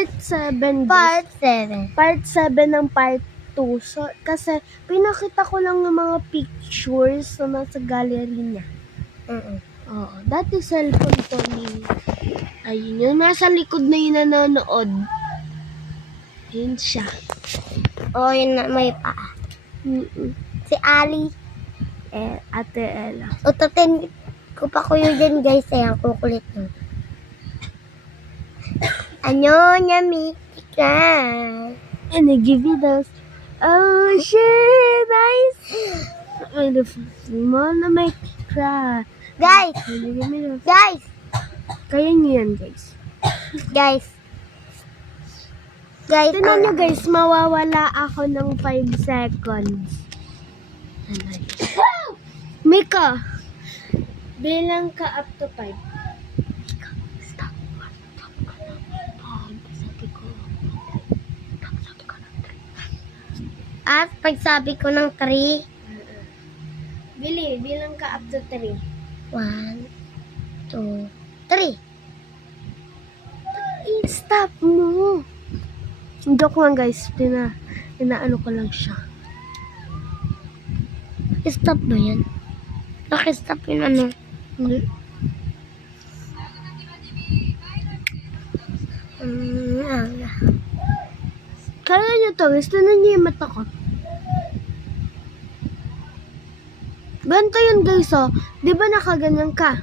Part 7. Part 7. Part 7 ng part 2. So, kasi pinakita ko lang ng mga pictures na nasa gallery niya. Oo. Dati cellphone to ni... Ayun, yung nasa likod na yung nanonood. Yun siya. Oh, yun na, may paa. Si Ali. Ate Ella. Ututin ko pa ko yun din, guys. Ang kukulit nun. Ano, yummy. Ka. And I give you those. Oh, shit, nice. Wanna make me cry. Guys. And you give me those. Guys. Kaya niyo yan, guys. Guys. Guys. Tignan nyo, guys. Mawawala ako ng 5 seconds. Mika, bilang ka up to 5. Mika, stop. Stop ka na. Sabi ko. Sabi ko ng 3. At pagsabi ko ng 3. Bilang ka up to 3. 1, 2, 3. Stop mo. Joke lang, guys. Pinaano ko lang siya. Stop ba yan? Naki-stop yun ano? Hindi. Kaya nyo to, guys. Tinan nyo yung mata ko. Ganito yun, guys, oh. Di ba nakaganyan ka?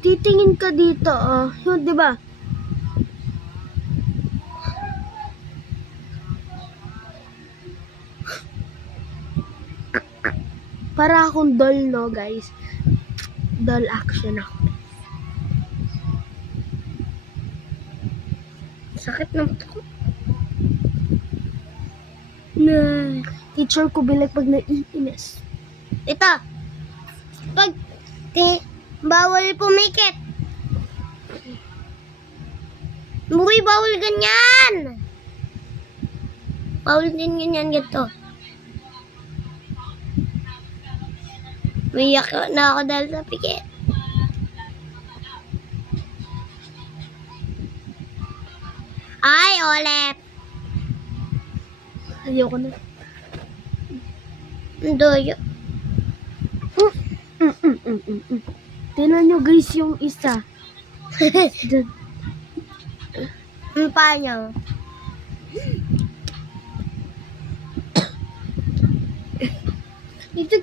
Titingin ka dito, oh. Yun, di ba? Para akong doll, no, guys. Doll action ako. Sakit na mata ko. Na, teacher ko bilag pag naiinis. Ito. Pag bawal pumikit. Uy, bawal ganyan. Bawal din ganyan ganito. Umiyak na ako dahil sa pikit. Ay, ulit. Ayoko na. Doyo. Tingnan nyo, guys, yung isa. Ang paa niya. Ito.